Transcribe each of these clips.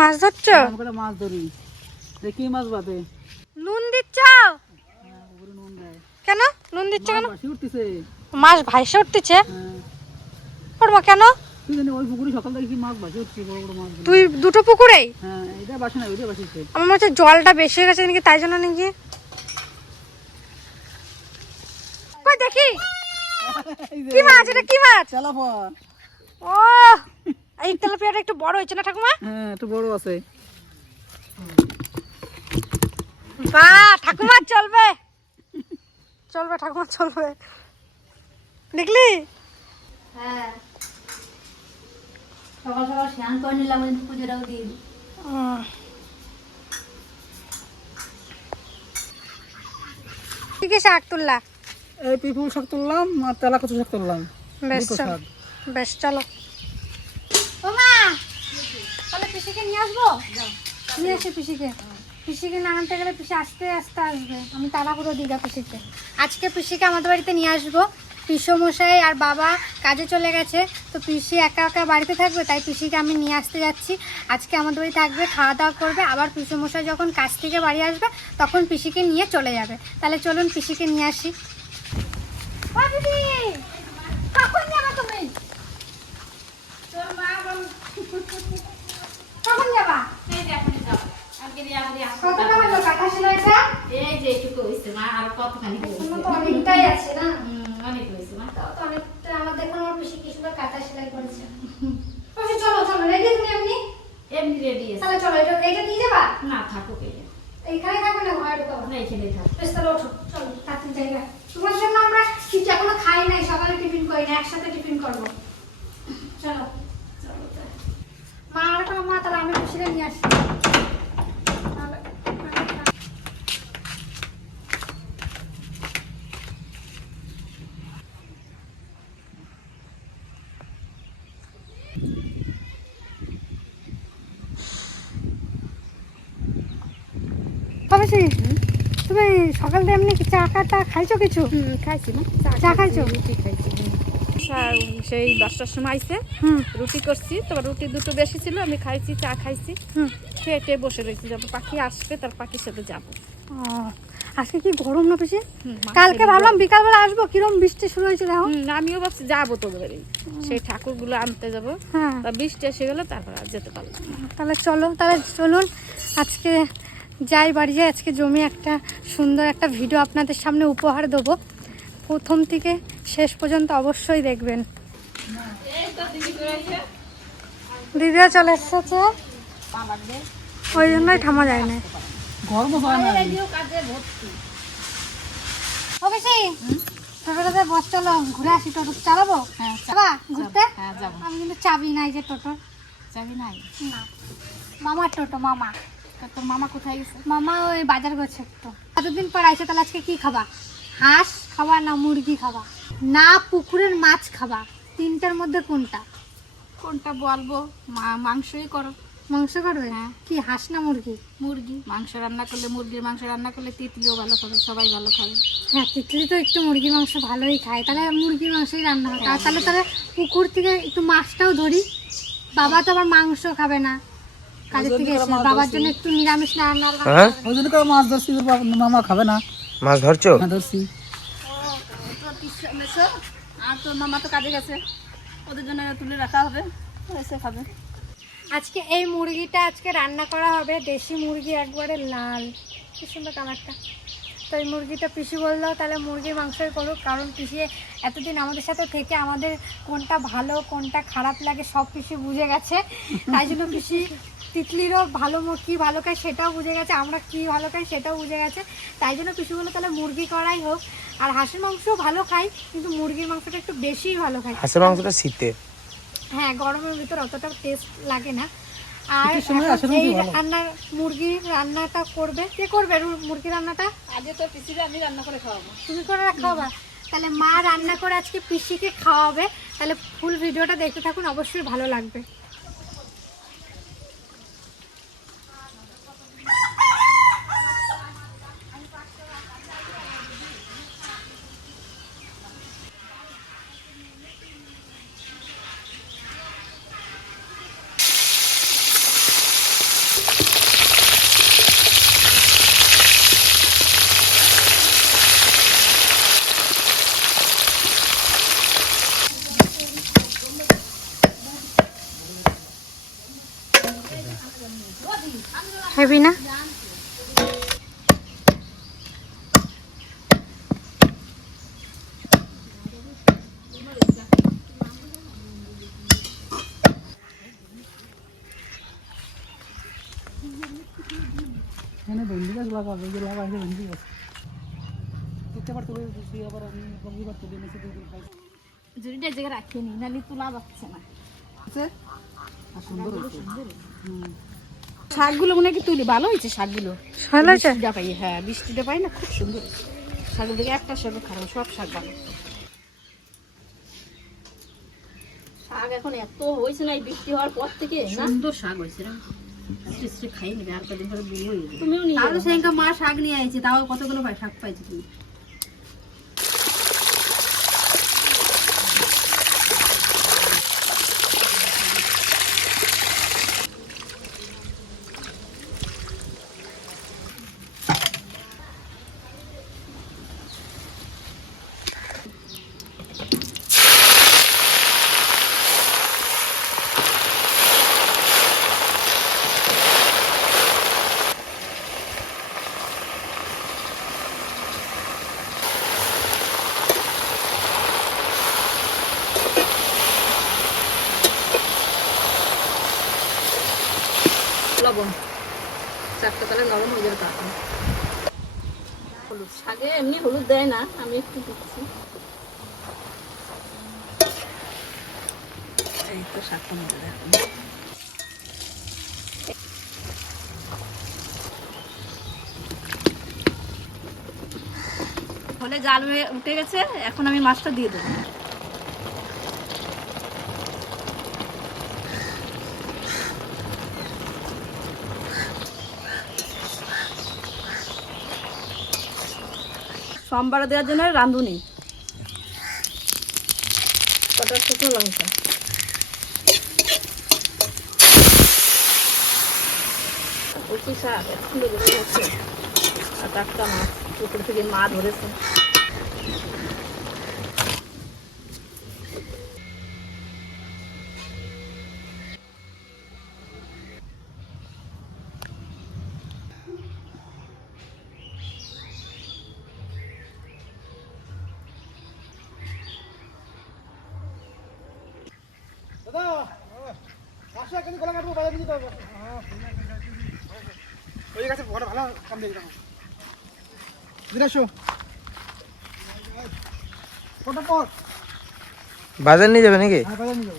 মাছ ধরছো? করে মাছ ধরি। দেখি মাছ বাদে? নুন দিচ্ছ? দেয়। কেন? নুন দিচ্ছ কেন? মাছ ভাইসে উঠতেছে? হ্যাঁ। পড়ব কেন? তুই পুকুরে দুটো হ্যাঁ আমার মনে হচ্ছে জলটা বেশি হয়ে গেছে নাকি তাই জন্য নাকি? দেখি। কি মাছ এটা কি মাছ? ও এই তেলাপিয়াটা একটু বড় হয়েছে না ঠাকুমা? হ্যাঁ একটু বড় আছে। বাহ ঠাকুমা চলবে। চলবে ঠাকুমা চলবে। দেখলি? হ্যাঁ। সকাল সকাল স্নান করে নিলাম পুজোটাও দিয়ে কি কি শাক তুললা? এই পিপুল শাক তুললাম আর তেলা কচু শাক তুললাম। বেশ বেশ চলো ও মা তাহলে পিসিকে নিয়ে আসব? নিয়ে আসি পিসিকে। পিসিকে না আনতে গেলে পিসি আস্তে আস্তে আসবে। আমি তাড়াহুড়ো দিই গা পিসিকে। আজকে পিসিকে আমাদের বাড়িতে নিয়ে আসব। পিসমশাই আর বাবা কাজে চলে গেছে। তো পিসি একা একা বাড়িতে থাকবে, তাই পিসিকে আমি নিয়ে আসতে যাচ্ছি। আজকে আমাদের বাড়ি থাকবে, খাওয়া দাওয়া করবে। আবার পিসমশাই যখন কাজ থেকে বাড়ি আসবে, তখন পিসিকে নিয়ে চলে যাবে। তাহলে চলুন পিসিকে নিয়ে আসি। কখন যাবা কত টাকা হলো কাঁথা সেলাইটা এই যে একটু কইছে মা আর কতখানি কইছে তো অনেকটাই আছে না হুম, অনেক হয়েছে মা তাও তো অনেকটা আমার দেখুন আমার পিসি কি সুন্দর কাঁথা সেলাই করেছে পিসি চলো চলো রেডি তুমি এমনি এমনি রেডি আছে তাহলে চলো এটা এইটা নিয়ে যাবা না থাকুক এই এইখানে থাকবে না ঘরে ঢুকাবো না এখানেই থাক বেশ তাহলে ওঠো চলো তাড়াতাড়ি জায়গা তোমার জন্য আমরা কিছু এখনও খাই নাই সকালে টিফিন করি না একসাথে টিফিন করব চলো চলো তাহলে। মা আর কোনো মা তাহলে আমি পিসিকে নিয়ে আসি তাহলে তবে তুমি সকাল দিয়ে এমনি চা কাটা খাইছো কিছু? খাইছি না। চা খাইছো? রুটি খাইছি সেই দশটার সময় আইসে হুম। রুটি করছি তোমার রুটি দুটো বেশি ছিল আমি খাইছি চা খাইছি। খেয়ে টেয়ে বসে রয়েছি যাব পাখি আসবে তার পাখির সাথে যাব। আজকে কি গরম না বেশি? কালকে খেয়ে ভাবলাম বিকালবেলা আসব কিরম বৃষ্টি শুরু হয়েছে দেখো। আমিও ভাবছি যাব তোদের সেই ঠাকুরগুলো আনতে যাব। হ্যাঁ। তা বৃষ্টি এসে গেলে তারপর যেতে পারলাম তাহলে চলো তাহলে চলুন আজকে যাই বাড়ি যাই আজকে জমি একটা সুন্দর একটা ভিডিও আপনাদের সামনে উপহার দেবো। প্রথম থেকে শেষ পর্যন্ত অবশ্যই দেখবেন। দিদিরা চলে এসেছে। ওই জন্যই থামা যায় না। হয় টোটোটাতে বস চলো ঘুরে আসি টোটো চালাবো? হ্যাঁ ঘুরতে? হ্যাঁ আমি কিন্তু চাবি নাই যে টোটো যাবি নাই? না। মামার টোটো মামা। তোর মামা কোথায় গেছে? মামা ওই বাজার করছে একটু। এতদিন পর আইসে তাহলে আজকে কি খাবা? হাঁস খাবা না মুরগি খাবা? না পুকুরের মাছ খাবা। তিনটার মধ্যে কোনটা? কোনটা বলব? মা- মাংসই করো। মাংস করবে? কি হাঁস না মুরগি? মুরগি। মাংস রান্না করলে মুরগির মাংস রান্না করলে তিতলিও ভালো খাবে সবাই ভালো খাবে। হ্যাঁ তিতলি তো একটু মুরগির মাংস ভালোই খায়। তাহলে মুরগির মাংসই রান্না হবে আর তাহলে তাহলে পুকুর থেকে একটু মাছটাও ধরি। বাবা তো আবার মাংস খাবে না। কাজের থেকে এসে বাবার জন্য একটু নিরামিষ রান্না হ্যাঁ? ওই জন্য করে মাছ ধরছি তোর বাবা- মামা খাবে না। মাছ ধরছো? হ্যাঁ ধরছি। তোর পিসা মেসো আর তোর মামা তো কাজে গেছে ওদের জন্য তুলে রাখা হবে এসে খাবে আজকে এই মুরগিটা আজকে রান্না করা হবে দেশি মুরগি একবারে লাল। কি সুন্দর কালারটা তো এই মুরগিটা পিসি বলল তাহলে মুরগির মাংসই করুক কারণ পিসি এতদিন আমাদের সাথে থেকে আমাদের কোনটা ভালো কোনটা খারাপ লাগে সব পিসি বুঝে গেছে। তাই জন্য পিসি তিতলিরও ভালো কি ভালো খায় সেটাও বুঝে গেছে আমরা কি ভালো খাই সেটাও বুঝে গেছে। তাই জন্য পিসি বলল তাহলে মুরগি করাই হোক। আর হাঁসের মাংসও ভালো খাই কিন্তু মুরগির মাংসটা একটু বেশিই ভালো খাই হাঁসের মাংসটা শীতে? হ্যাঁ গরমের ভিতর অতটা টেস্ট লাগে না। আর এই রান্নার মুরগি রান্নাটা করবে কে করবে মুরগি রান্নাটা? আজকে তো পিসিরা আমি রান্না করে খাওয়াবো। তুমি করে খাওয়াবা তাহলে মা রান্না করে আজকে পিসিকে খাওয়াবে। তাহলে ফুল ভিডিওটা দেখতে থাকুন অবশ্যই ভালো লাগবে। লাগাবো যে ভেন্ডি গাছ দেখতে পারতো তুই আবার আমি রবিবার তুলে এনেছি তুই খাইছিস। জুড়িটা জায়গায় রাখিয়ে নি নাহলে তোলা যাচ্ছে না। আছে? সুন্দর হুম। শাকগুলো মনে হয় কি তুলি? ভালো হয়েছে শাকগুলো? ভালো হয়েছে পাই হ্যাঁ বৃষ্টিটা পাই না খুব সুন্দর। শাকের দিকে একটা শাক খারাপ সব শাক ভালো। শাক এখন এত হয়েছে না এই বৃষ্টি হওয়ার পর থেকে সুন্দর শাক হয়েছে খাই নেবে আর কদিন পরে বুড়ো হয়ে যাবে তুমিও নিয়ে তাহলে সেদিনকে মা শাক নিয়ে আছে তাও কতগুলো শাক পাইছি তুমি? লবণ চারটা তাহলে লবণ হয়ে যাবে তাড়াতাড়ি হলুদ। শাকে এমনি হলুদ দেয় না, আমি একটু দিচ্ছি। এই তো শাকটা মধ্যে দেখুন ফলে জাল উঠে গেছে, এখন আমি মাছটা দিয়ে দেবো। সোমবার দেওয়ার জন্য রাঁধুনি। কটা শুকনো লঙ্কা? কচি শাক বেশি হচ্ছে। আর টাটকা মাছ পুকুর থেকে মা ধরেছে। ওই গাছে বড় ভালো কাম দেখি দেখো দিনাশো কটা পর বাজার নিয়ে যাবে নাকি? হ্যাঁ বাজার নিয়ে যাব।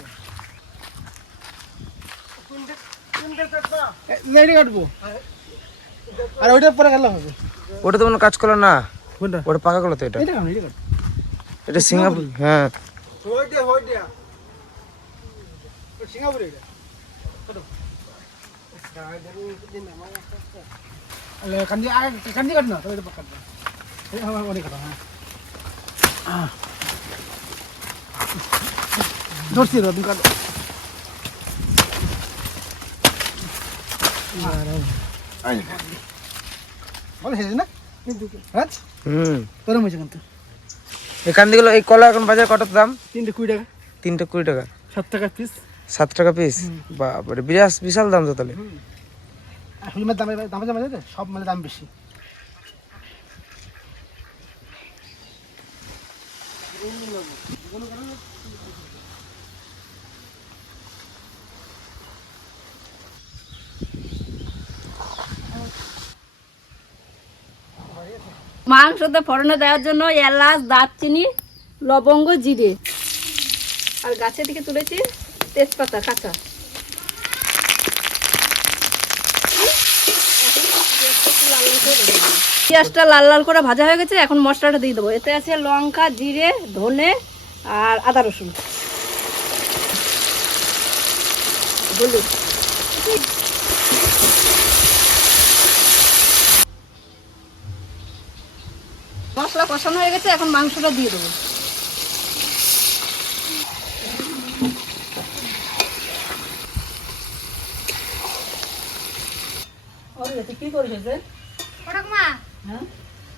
লেডি কাটবো। আর ওইটা পরে গেলে হবে। ওটা তো কোনো কাজ করল না। ওটা পাকা করল তো এটা। এটা সিঙ্গাপুর হ্যাঁ। কান্দি কাট না তবে তো কাট না অনেক কাটা হ্যাঁ। ধরছি তুমি কাটো। এখান থেকে এই কলা এখন বাজার কটার দাম? তিনটে কুড়ি টাকা। তিনটে কুড়ি টাকা। সাত টাকা পিস সাত টাকা পিস বাবারে বিরাট বিশাল দাম তো তাহলে। দামে দামে সব মানে দাম বেশি। মাংসতে ফোড়নে দেওয়ার জন্য এলাচ দারচিনি লবঙ্গ জিরে। আর গাছের দিকে তুলেছি তেজপাতা, কাঁচা। পেঁয়াজটা লাল লাল করে ভাজা হয়ে গেছে, এখন মশলাটা দিয়ে দেবো। এতে আছে লঙ্কা, জিরে, ধনে আর আদা রসুন। মশলা কষানো হয়ে গেছে, এখন মাংসটা দিয়ে দেবো। কি মা হ্যাঁ?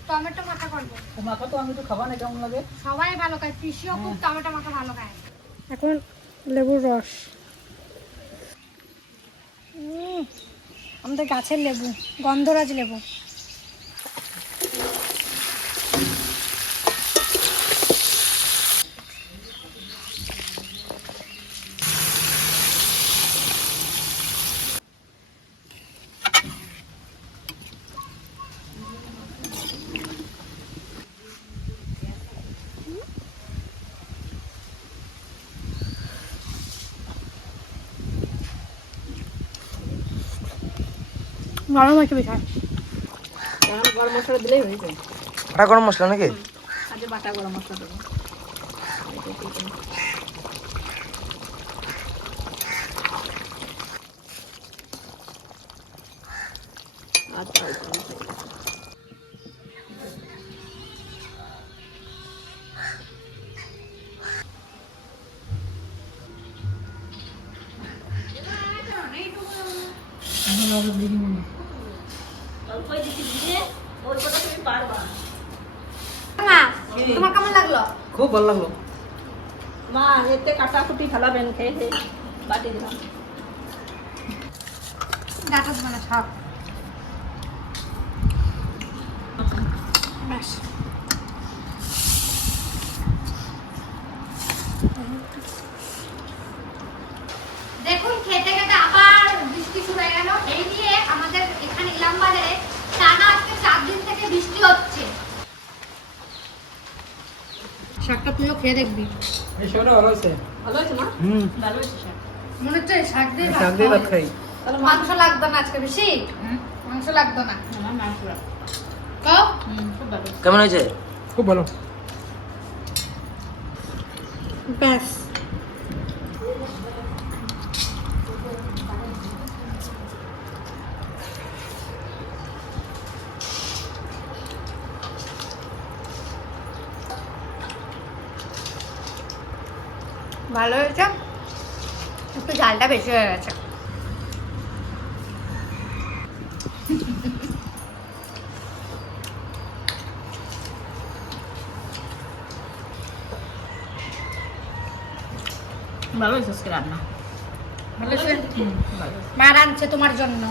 টমেটো মাখা করব। মাখা তো আমি তো খাবা না কেমন লাগে? সবাই ভালো খায় পিসিও খুব টমেটো মাখা ভালো খায়। এখন লেবুর রস। আমাদের গাছের লেবু গন্ধরাজ লেবু। গরম হয়েছে পিঠা গরম মশলা দিলেই হয়ে যায় আটা গরম মশলা নাকি? আজকে বাটা গরম মশলা দেবো। আচ্ছা অল্পই দিচ্ছি দিয়ে ওর কথা তুমি পারবা মা তোমার কেমন লাগল? খুব ভালো লাগল। মা এতে কাটাকুটি ফেলাবেন খেয়ে খেয়ে বাটি দিলাম। ডাটা মানে সব। ব্যাস দেখুন খেতে খেতে আবার বৃষ্টি শুরু হয়ে গেল এই নিয়ে আমাদের এখানে ইলাম বাজারে টানা আজকে চার দিন থেকে বৃষ্টি হচ্ছে শাকটা তুইও খেয়ে দেখবি। এই শোনো ভালো হয়েছে? ভালো হয়েছে মা? হুম। ভালো হয়েছে স্যার মনে হচ্ছে শাক দিয়ে শাক দিয়ে ভাত খাই। মাংস লাগতো না আজকে বেশি? মাংস লাগতো না। মাংস রাখ কও? হুম খুব ভালো কেমন হয়েছে? খুব ভালো। ব্যাস। ভালো হয়েছে? একটু ঝালটা বেশি হয়ে গেছে। ভালো হয়েছে রান্না? ভালো হয়েছে? ভালো মা রাঁধছে তোমার জন্য।